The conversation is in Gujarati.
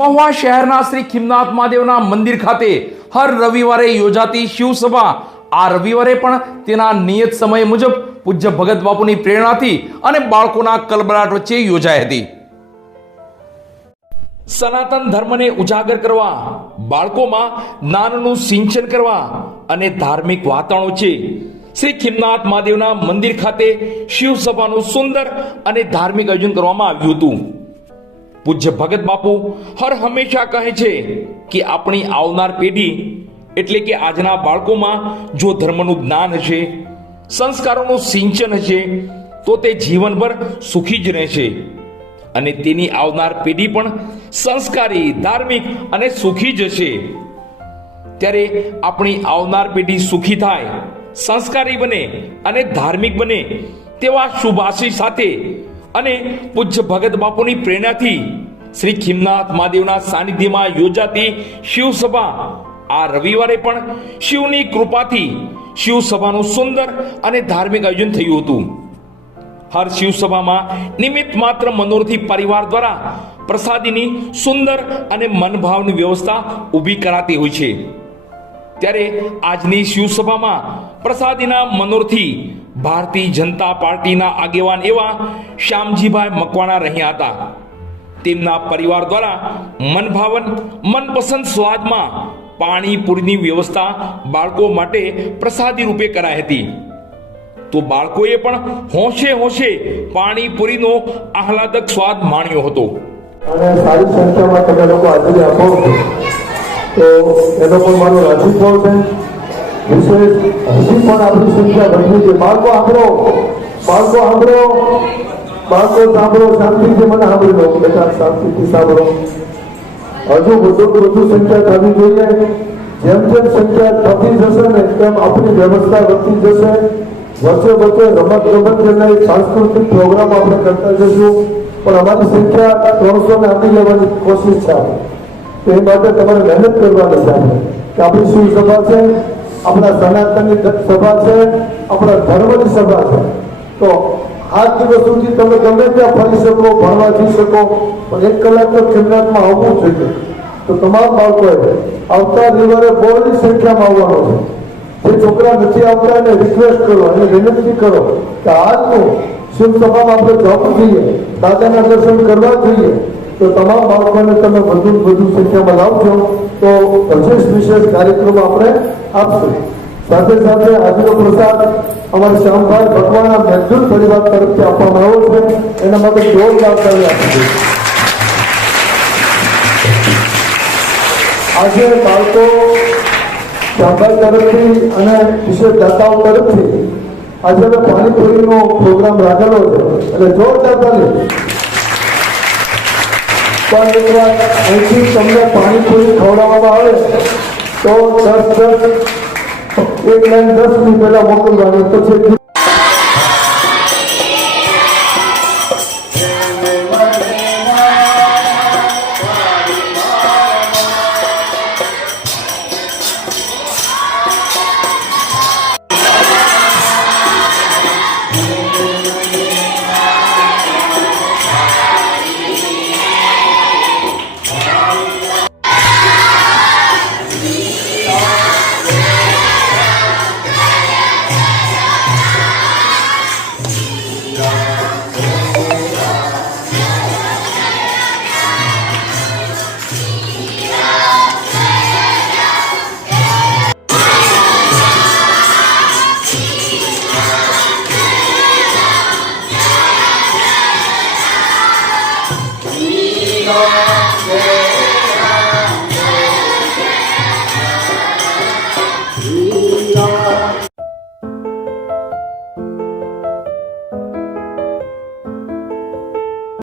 મહુવા શહેરના શ્રી ખિમનાથ મહાદેવના મંદિર ખાતે હર રવિવારે યોજાતી શિવસભા. આ રવિવારે પણ તેના નિયત સમય મુજબ પૂજ્ય ભગત બાપુની પ્રેરણાથી અને બાળકોના કલબલાટ વચ્ચે યોજાઈ હતી. સનાતન ધર્મને ઉજાગર કરવા, બાળકોમાં જ્ઞાનનું સિંચન કરવા અને ધાર્મિક વાતાવરણ છે શ્રી ખિમનાથ મહાદેવના મંદિર ખાતે શિવસભાનું સુંદર અને ધાર્મિક આયોજન કરવામાં આવ્યું હતું. પૂજ્ય ભગત બાપુ હર હંમેશા કહે છે કે આપણી આવનાર પેઢી એટલે કે આજના બાળકોમાં જો ધર્મનું જ્ઞાન હશે, સંસ્કારોનું સિંચન હશે, તો તે જીવનભર સુખી જ રહેશે. અને તેની આવનાર પેઢી પણ સંસ્કારી, ધાર્મિક અને સુખી જ હશે. ત્યારે આપણી આવનાર પેઢી સુખી થાય, સંસ્કારી બને અને ધાર્મિક બને તેવા શુભાશી સાથે અને પૂજ્ય ભગત બાપુની પ્રેરણાથી શ્રી ખિમનાથ મહાદેવના સાનિધ્યમાં યોજાતી શિવસભા આ રવિવારે પણ શિવની કૃપાથી શિવસભાનું સુંદર અને ધાર્મિક આયોજન થયું હતું. હર શિવસભામાં નિમિત્ત માત્ર મનોરથી પરિવાર દ્વારા પ્રસાદીની સુંદર અને મનભાવની વ્યવસ્થા ઊભી કરાતી હોય છે. ત્યારે આજની શિવસભામાં પ્રસાદીના મનોરથી ભારતીય જનતા પાર્ટીના આગેવાન એવા શ્યામજીભાઈ મકવાણા રહ્યા હતા. તેમના પરિવાર દ્વારા મનભાવન, મનપસંદ સ્વાદમાં પાણીપુરીની વ્યવસ્થા બાળકો માટે પ્રસાદી રૂપે કરાઈ હતી. તો બાળકોએ પણ હોંશે હોંશે પાણીપુરીનો આહલાદક સ્વાદ માણ્યો હતો. અને સારી સંખ્યામાં તમે લોકો હાજરી આપો તો એનો પણ મારો રાજીપો છે. વિશેષ હજી પણ આપણી સંખ્યા વધવી છે બાળકો સાંભળો બાળકો સાંભળો બાળકો સાંભળો શાંતિથી મને સાંભળી લો બેટા શાંતિથી સાંભળો હજુ વધુ વધુ સંખ્યા થવી જોઈએ જેમ જેમ સંખ્યા થતી જશે ને તેમ આપણી વ્યવસ્થા વધતી જશે વચ્ચે વચ્ચે રમત ગમત જેના એક સાંસ્કૃતિક પ્રોગ્રામ આપણે કરતા જશું પણ અમારી સંખ્યા ત્રણસો ને આપી લેવાની કોશિશ છે તો એ માટે તમારે મહેનત કરવાની છે આપણે કે આપણી શું સભા છે આપણા સનાતનની સભા છે, આપણા ધર્મની સભા છે. તો આજ દિવસ સુધી તમે ગમે ત્યાં ફરી શકો, ભણવા જઈ શકો, પણ એક કલાક તો ખિમનાથમાં આવવું જોઈએ. તો તમામ બાળકોએ આવતા રવિવારે બોર્ડની સંખ્યામાં આવવાનો છે. જે છોકરા નથી આવતા, એને રિક્વેસ્ટ કરો, એને વિનંતી કરો કે આજનું શિવસભામાં આપણે જવું જોઈએ, દાદાના દર્શન કરવા જોઈએ. તો તમામ બાળકોને તમે વધુ વધુ સંખ્યામાં લાવજો. તો વિશેષ વિશેષ કાર્યક્રમ આપણે આપશું સાથે સાથે આજનો પ્રસાદ અમારા શ્યામભાઈ ભગવાનના મહેદૂર પરિવાર તરફથી આપવામાં આવ્યો છે. એના માટે જોરદાર તાળી આપી આજે બાળકો શ્યામભાઈ તરફથી અને વિશેષ દાતાઓ તરફથી આજે અમે પાણીપુરીનો પ્રોગ્રામ રાખેલો છે. એટલે જોરદાર તાળી પણ એક વાર અહીંથી તમને પાણીપુરી ખવડાવવામાં આવે. તો દસ એક લાઈન દસ મિનિટ પહેલા મોકલવાની પછી Lord.